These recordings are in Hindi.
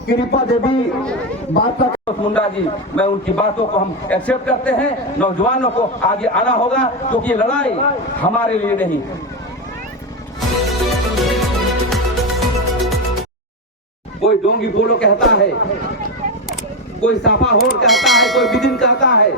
कृपा देवी बात का मुंडा जी, मैं उनकी बातों को हम एक्सेप्ट करते हैं। नौजवानों को आगे आना होगा क्योंकि ये लड़ाई हमारे लिए नहीं। कोई डोंगी बोलो कहता है, कोई साफा होर कहता है, कोई बिदिन कहता है,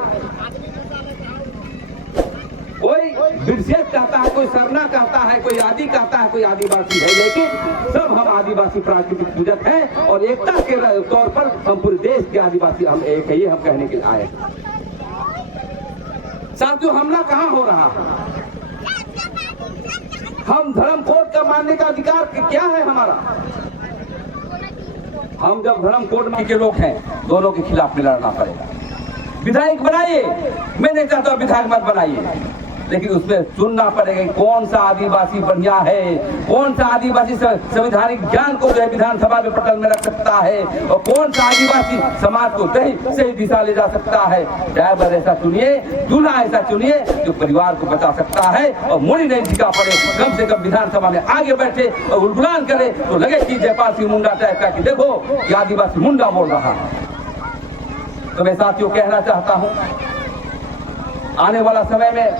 कोई बिरसेत कहता है, कोई सरना कहता है, कोई आदि कहता है, कोई आदिवासी है। लेकिन सब हम आदिवासी प्राकृतिक पूजक हैं और एकता के तौर पर हम पूरे देश के आदिवासी हम एक है, ये हम कहने के लिए आए। साथियों, हमला कहाँ हो रहा है? हम धर्म कोड का मानने का अधिकार क्या है हमारा? हम जब धर्म कोड में के लोग हैं, दोनों के खिलाफ में लड़ना पड़ेगा। विधायक बनाइए, मैं नहीं चाहता विधायक मत बनाइए, लेकिन उसमें सुनना पड़ेगा कौन सा आदिवासी बढ़िया है, कौन सा आदिवासी संवैधानिक ज्ञान को जो है विधानसभा में पटल में रख सकता है, और कौन सा आदिवासी समाज को सही दिशा ले जा सकता है। ड्राइवर ऐसा चुनिए, दूल्हा ऐसा चुनिए जो परिवार को बचा सकता है और मुड़ी नहीं झिका पड़े। कम से कम विधानसभा में आगे बैठे और गुलगुलान करे तो लगे कि जयपाल सिंह मुंडा टाइप का कि देखो ये आदिवासी मुंडा बोल रहा है। तो मैं साथियों कहना चाहता हूँ, आने वाला समय में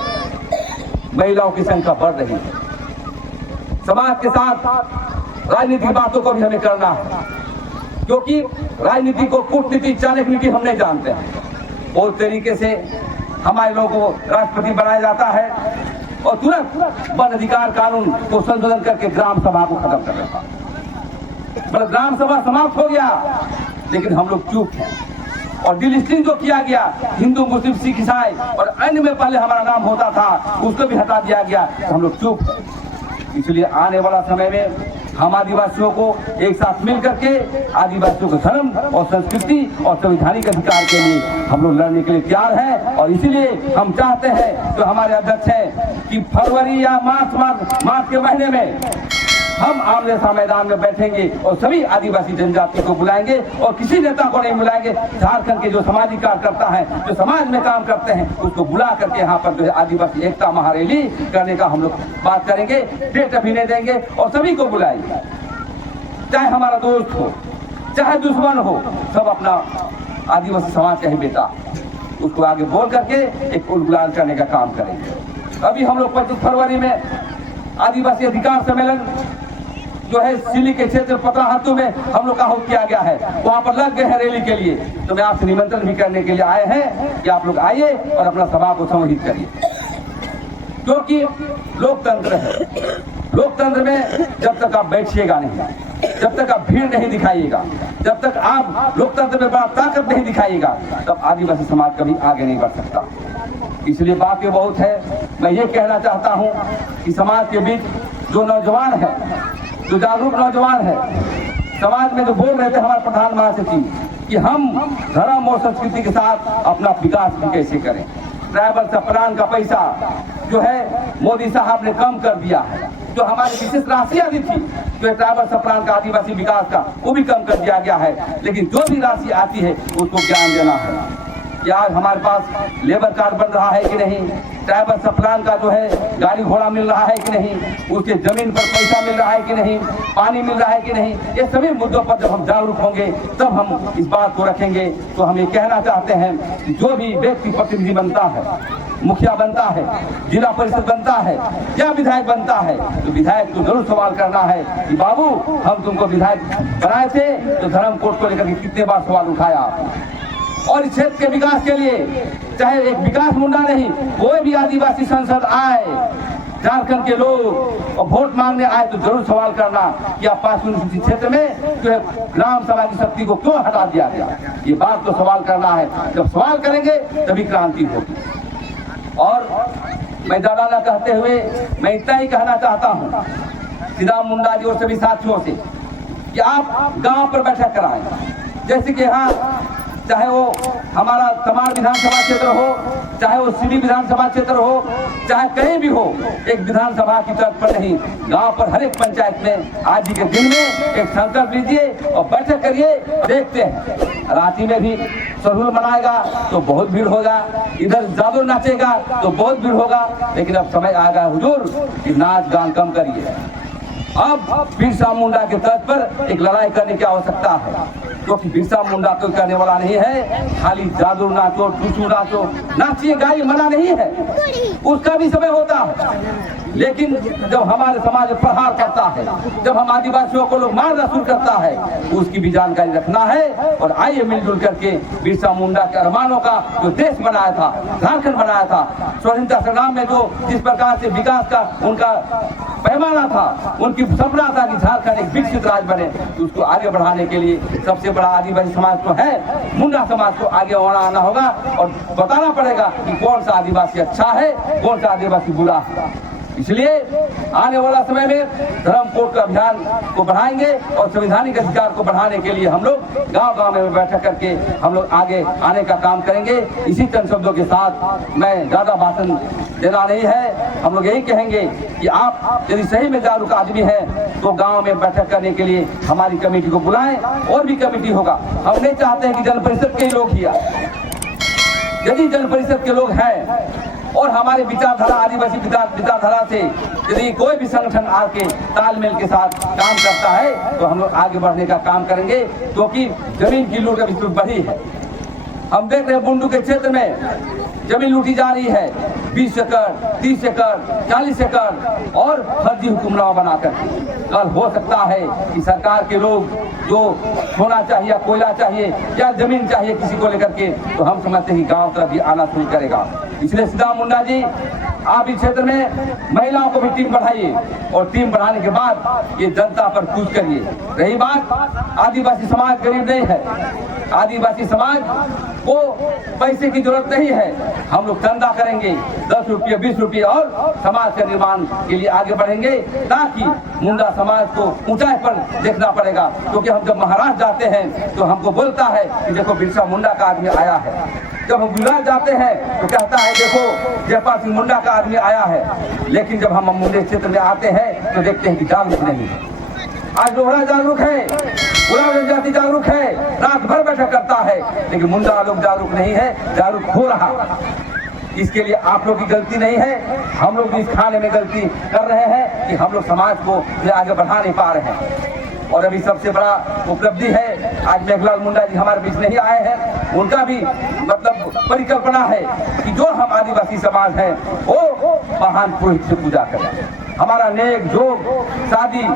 महिलाओं की संख्या बढ़ रही है। समाज के साथ राजनीतिक बातों को भी हमें करना है, क्योंकि राजनीति को कूटनीति चाणक्य नीति हम नहीं जानते हैं। और तरीके से हमारे लोगों को राष्ट्रपति बनाया जाता है और तुरंत वन अधिकार कानून को संशोधन करके ग्राम सभा को खत्म कर देता है। मतलब ग्राम सभा समाप्त हो गया, लेकिन हम लोग चुप हैं। और डिलिस्टिंग जो किया गया, हिंदू मुस्लिम सिख ईसाई और अन्य में पहले हमारा नाम होता था, उसको भी हटा दिया गया, तो हम लोग चुप हैं। इसलिए आने वाला समय में हम आदिवासियों को एक साथ मिल करके आदिवासियों के धर्म और संस्कृति और संवैधानिक अधिकार के लिए हम लोग लड़ने के लिए तैयार हैं। और इसीलिए हम चाहते हैं, जो हमारे अध्यक्ष हैं, कि फरवरी या मार्च के महीने में हम आमने सामने मैदान में बैठेंगे और सभी आदिवासी जनजाति को बुलाएंगे और किसी नेता को नहीं बुलाएंगे। झारखंड के जो सामाजिक कार्यकर्ता हैं, जो समाज में काम करते हैं, उसको बुला करके यहाँ पर जो है आदिवासी एकता महारैली करने का हम लोग बात करेंगे। डेट अभी नहीं देंगे और सभी को बुलाएंगे, चाहे हमारा दोस्त हो चाहे दुश्मन हो, सब अपना आदिवासी समाज का ही बेटा, उसको आगे बोल करके एक उलगुलान करने का काम करेंगे। अभी हम लोग 25 फरवरी में आदिवासी अधिकार सम्मेलन जो है सिली के क्षेत्र पतराहातू में हम लोग का आह्वान किया गया है, वहां पर लग गए हैं रैली के लिए। तो मैं आपसे निमंत्रण भी करने के लिए आए हैं कि आप लोग आइए और अपना सभा को संबोधित करिए, क्योंकि लोकतंत्र है। लोकतंत्र में जब तक आप बैठिएगा नहीं, जब तक आप भीड़ नहीं दिखाइएगा, जब तक आप लोकतंत्र में बड़ा ताकत नहीं दिखाइएगा, तब आदिवासी समाज कभी आगे नहीं बढ़ सकता। इसलिए बात ये बहुत है। मैं ये कहना चाहता हूँ कि समाज के बीच जो नौजवान है, जो जागरूक नौजवान है, समाज में जो बोल रहे थे हमारे प्रधान महासचिव कि हम धर्म और संस्कृति के साथ अपना विकास भी कैसे करें। ट्राइबल सप्लान का पैसा जो है मोदी साहब ने कम कर दिया है। जो हमारी विशेष राशि आती थी, जो ट्राइबल सप्लान का आदिवासी विकास का, वो भी कम कर दिया गया है। लेकिन जो भी राशि आती है उसको ज्ञान देना है कि आज हमारे पास लेबर कार्ड बन रहा है कि नहीं, ट्राइबल सप्लान का जो है गाड़ी घोड़ा मिल रहा है कि नहीं, उसके जमीन पर पैसा मिल रहा है कि नहीं, पानी मिल रहा है कि नहीं। ये सभी मुद्दों पर जब हम जागरूक होंगे तब हम इस बात को रखेंगे। तो हम ये कहना चाहते हैं कि जो भी व्यक्ति प्रतिनिधि बनता है, मुखिया बनता है, जिला परिषद बनता है या विधायक बनता है, तो विधायक को जरूर सवाल करना है कि बाबू हम तुमको विधायक बनाए थे तो धर्म कोड को लेकर के कितने बार सवाल उठाया। और इस क्षेत्र के विकास के लिए चाहे एक विकास मुंडा नहीं, कोई भी आदिवासी सांसद आए, झारखंड के लोग और वोट मांगने आए, तो जरूर सवाल करना कि आप 5 यूनिवर्सिटी क्षेत्र में जो है ग्राम सभा की शक्ति को क्यों हटा दिया गया। ये बात तो सवाल करना है। जब सवाल करेंगे तभी क्रांति होगी। और मैं ज्यादा न कहते हुए मैं इतना ही कहना चाहता हूँ श्रीराम मुंडा जी और सभी साथियों से कि आप गांव पर बैठक कराएं। जैसे कि यहाँ चाहे वो हमारा तमाड़ विधानसभा क्षेत्र हो, चाहे वो सिली विधानसभा क्षेत्र हो, चाहे कहीं भी हो, एक विधानसभा की तर्ज पर नहीं, गांव पर हर एक पंचायत में आज ही के दिन में एक संकल्प लीजिए और बैठक करिए। देखते हैं रांची में भी सरहुल मनाएगा तो बहुत भीड़ होगा, इधर जादू नाचेगा तो बहुत भीड़ होगा। लेकिन अब समय आ गया हुजूर कि नाच गान कम करिए, अब बिरसा मुंडा के तर्ज पर एक लड़ाई करने की आवश्यकता है, क्योंकि बिरसा मुंडा तो करने वाला नहीं है खाली जादू नाचो टूटू नाचो, नाचिए गाई मना नहीं है, उसका भी समय होता है। लेकिन जब हमारे समाज में प्रहार करता है, जब हम आदिवासियों को लोग मारना शुरू करता है, उसकी भी जानकारी रखना है। और आइए मिलजुल करके बिरसा मुंडा के अरमानों का जो देश बनाया था, झारखंड बनाया था, स्वतंत्रता संग्राम में जो जिस प्रकार से विकास का उनका पैमाना था, उनकी सपना था कि झारखंड एक विकसित राज्य बने, तो उसको आगे बढ़ाने के लिए सबसे बड़ा आदिवासी समाज तो है, मुंडा समाज को आगे आना होगा और बताना पड़ेगा कि कौन सा आदिवासी अच्छा है, कौन सा आदिवासी बुरा है। इसलिए आने वाला समय में धर्म कोड का अभियान को बढ़ाएंगे और संवैधानिक अधिकार को बढ़ाने के लिए हम लोग गांव-गांव में बैठक करके हम लोग आगे आने का काम करेंगे। इसी चंद शब्दों के साथ मैं ज्यादा भाषण देना नहीं है, हम लोग यही कहेंगे कि आप यदि सही में जागरूक आदमी है तो गांव में बैठक करने के लिए हमारी कमेटी को बुलाएं, और भी कमेटी होगा। हम नहीं चाहते हैं कि जन परिषद के लोग ही आए, यदि जन परिषद के लोग हैं और हमारे विचारधारा आदिवासी विचारधारा से यदि कोई भी संगठन आके तालमेल के साथ काम करता है तो हम लोग आगे बढ़ने का काम करेंगे, क्योंकि जमीन की लूट अभी बढ़ी है। हम देख रहे हैं बुंडू के क्षेत्र में जमीन लूटी जा रही है, 20 एकड़ 30 एकड़ 40 एकड़ और फर्जी हुक्मनामा बनाकर। कल हो सकता है कि सरकार के लोग जो सोना चाहिए, कोयला चाहिए या जमीन चाहिए किसी को लेकर के, तो हम समझते हैं कि गांव तरफ भी आना शुरू करेगा। इसलिए सिद्धार्थ मुंडा जी, आप इस क्षेत्र में महिलाओं को भी टीम बढ़ाइए और टीम बढ़ाने के बाद ये जनता पर कूच करिए। रही बात आदिवासी समाज गरीब नहीं है, आदिवासी समाज को पैसे की जरूरत नहीं है। हम लोग चंदा करेंगे 10 रुपये 20 रुपये और समाज के निर्माण के लिए आगे बढ़ेंगे, ताकि मुंडा समाज को ऊंचाई पर देखना पड़ेगा। क्योंकि हम जब महाराष्ट्र जाते हैं तो हमको बोलता है कि देखो बिरसा मुंडा का आदमी आया है, जब हम गुजरात जाते हैं तो कहता है देखो जयपाल सिंह मुंडा का आदमी आया है। लेकिन जब हम मुंडे क्षेत्र में आते हैं तो देखते हैं कि जागरूक नहीं। आज लोहरा जागरूक है, उराव जनजाति जागरूक है, रात भर बैठक करता है, लेकिन मुंडा लोग जागरूक नहीं है, जागरूक हो रहा। इसके लिए आप लोग की गलती नहीं है, हम लोग इस खाने में गलती कर रहे हैं कि हम लोग समाज को आगे बढ़ा नहीं पा रहे हैं। और अभी सबसे बड़ा उपलब्धि है, आज मेघलाल मुंडा जी हमारे बीच नहीं आए हैं, उनका भी मतलब परिकल्पना है कि जो हम आदिवासी समाज हैं वो महान पुरुष से पूजा करें। हमारा नेक जोग शादी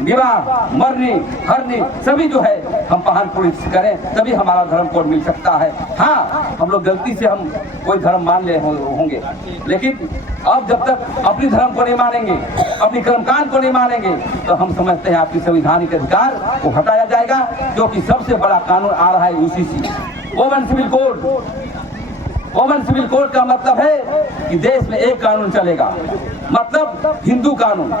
विवाह मरनी हरनी सभी जो है हम महान पुरुष करें, तभी हमारा धर्म कोड मिल सकता है। हाँ, हम लोग गलती से हम कोई धर्म मान ले होंगे, लेकिन अब जब तक अपनी धर्म को नहीं मानेंगे, अपनी कर्मकांड को नहीं मानेंगे, तो हम समझते हैं आपकी संवैधानिक अधिकार को हटाया जाएगा। जो कि सबसे बड़ा कानून आ रहा है UCC, women civil code. Women civil code का मतलब है कि देश में एक कानून चलेगा, मतलब हिंदू कानून।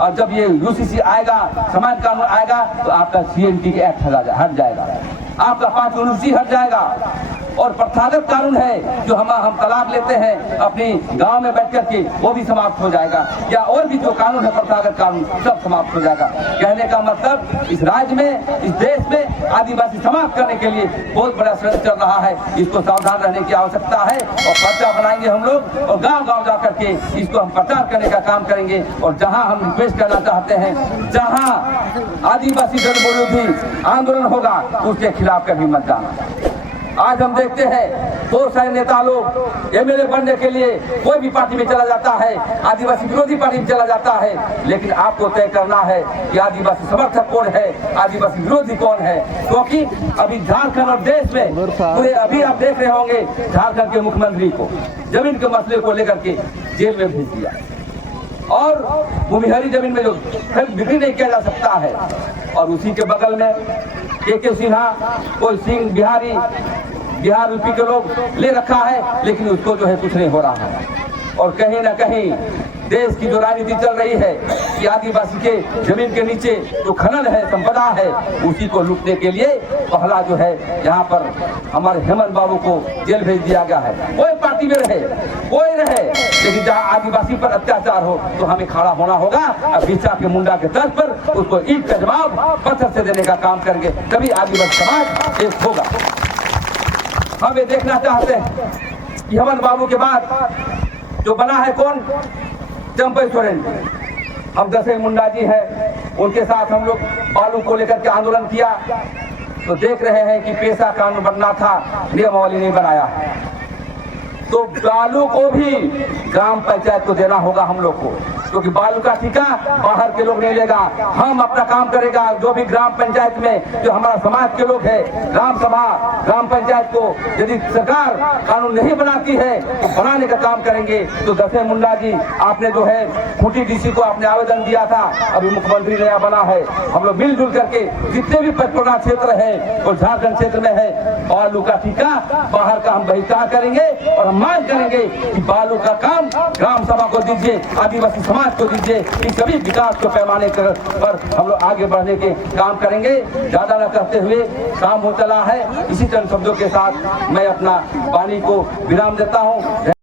और जब ये यूसीसी आएगा, समान कानून आएगा, तो आपका सीएनटी के एक्ट हट जाएगा, आपका 5 यूनिवर्सिटी हट जाएगा। और प्रथागत कानून है जो हम तलाक लेते हैं अपनी गांव में बैठ करके, वो भी समाप्त हो जाएगा। या और भी जो कानून है प्रथागत कानून, सब समाप्त हो जाएगा। कहने का मतलब इस राज्य में, इस देश में आदिवासी समाप्त करने के लिए बहुत बड़ा षड्यंत्र चल रहा है। इसको सावधान रहने की आवश्यकता है और पर्चा बनाएंगे हम लोग और गाँव-गाँव जा करके इसको हम प्रचार करने का काम करेंगे। और जहाँ हम रिक्वेस्ट करना चाहते हैं, जहाँ आदिवासी जन विरोधी आंदोलन होगा उसके खिलाफ कभी मत जाना। आज हम देखते हैं बहुत सारे नेता लोग एमएलए बनने के लिए कोई भी पार्टी में चला जाता है, आदिवासी विरोधी पार्टी में चला जाता है, लेकिन आपको तय करना है कि आदिवासी समर्थक कौन है, आदिवासी विरोधी कौन है। क्योंकि अभी झारखंड और देश में पूरे अभी आप देख रहे होंगे झारखंड के मुख्यमंत्री को जमीन के मसले को लेकर के जेल में भेज दिया, और भूमिहरी जमीन में जो बिक्री नहीं किया जा सकता है। और उसी के बगल में के सिन्हा कोई सिंह बिहार यूपी के लोग ले रखा है, लेकिन उसको जो है कुछ नहीं हो रहा है। और कहीं ना कहीं देश की जो राजनीति चल रही है कि आदिवासी के जमीन के नीचे जो खनन है, संपदा है, उसी को लूटने के लिए पहला जो है यहाँ पर हमारे हेमंत बाबू को जेल भेज दिया गया है। कोई पार्टी में रहे, कोई रहे, लेकिन जहाँ आदिवासी पर अत्याचार हो तो हमें खड़ा होना होगा। अब बिरसा के मुंडा के तर्ज पर उसको ईंट का जवाब पत्थर से देने का काम करेंगे, तभी आदिवासी समाज एक होगा। हम ये देखना चाहते हैं कि हेमंत बाबू के बाद जो बना है कौन, चंपई सोरेन। हम दशरथ मुंडा जी हैं, उनके साथ हम लोग बालू को लेकर के आंदोलन किया, तो देख रहे हैं कि पेशा कानून बनना था, नियमावली नहीं बनाया। तो बालू को भी ग्राम पंचायत को देना होगा हम लोग को, क्योंकि बालू का ठेका बाहर के लोग नहीं लेगा, हम अपना काम करेगा। जो भी ग्राम पंचायत में जो हमारा समाज के लोग हैं, ग्राम सभा ग्राम पंचायत को यदि सरकार कानून नहीं बनाती है तो बनाने का काम करेंगे। तो दशरथ मुंडा जी, आपने जो है खूंटी डीसी को आपने आवेदन दिया था, अभी मुख्यमंत्री नया बना है, हम लोग मिलजुल करके जितने भी पचपना क्षेत्र है और झारखंड क्षेत्र में है, बालू का ठेका बाहर का हम बहिष्कार करेंगे और मांग करेंगे कि बालू का काम ग्राम सभा को दीजिए, आदिवासी समाज को दीजिए। इन सभी विकास को पैमाने पर हम लोग आगे बढ़ने के काम करेंगे। ज्यादा न करते हुए काम हो चला है, इसी तरह शब्दों के साथ मैं अपना वाणी को विराम देता हूँ।